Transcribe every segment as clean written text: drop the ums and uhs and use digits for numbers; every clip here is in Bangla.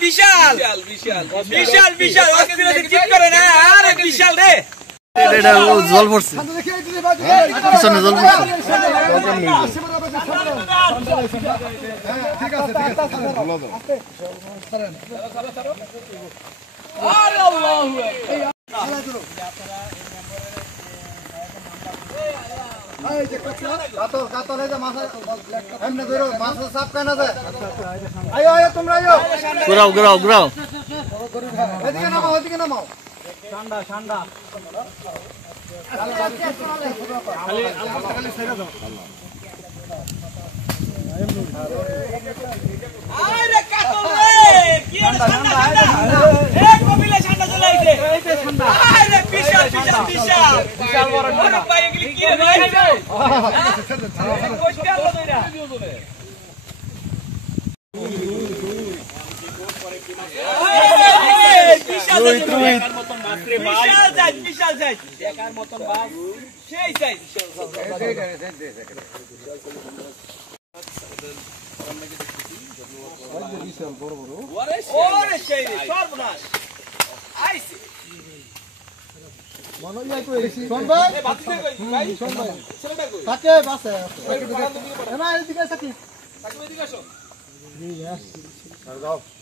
বিশাল বিশাল বিশাল করে না আরে বিশাল রে জল পড়ছে পিছনে জল পড়ছে ঠিক আছে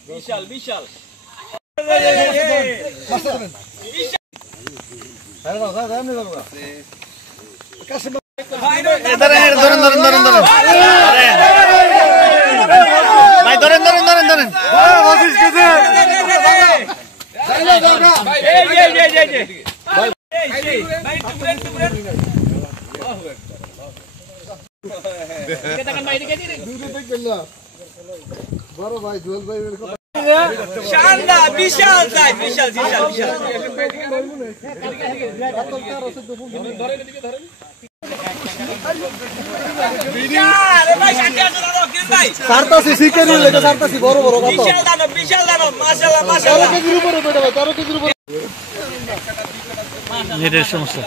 বিশাল বিশাল বড় ভাই জুয়েল ভাই শানদার বিশাল সাইজ বিশাল বিশাল বিশাল আরে ভাই শান্তি আছে দাদা কিরণ ভাই সারতাছি শিখেনি লেগে সারতাছি বড় বড় কত বিশাল দাদা মাশাআল্লাহ মাশাআল্লাহ 13 কেজির উপরে বেটা ভাই 13 কেজির উপরে নেটের সমস্যা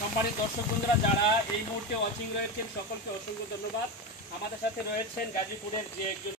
সম্মানিত দর্শক বন্ধুরা যারা এই মুহূর্তে ওয়াচিং রয়েছেন সকলকে অসংখ্য ধন্যবাদ। আমাদের সাথে রয়েছেন গাজীপুরের যে একজন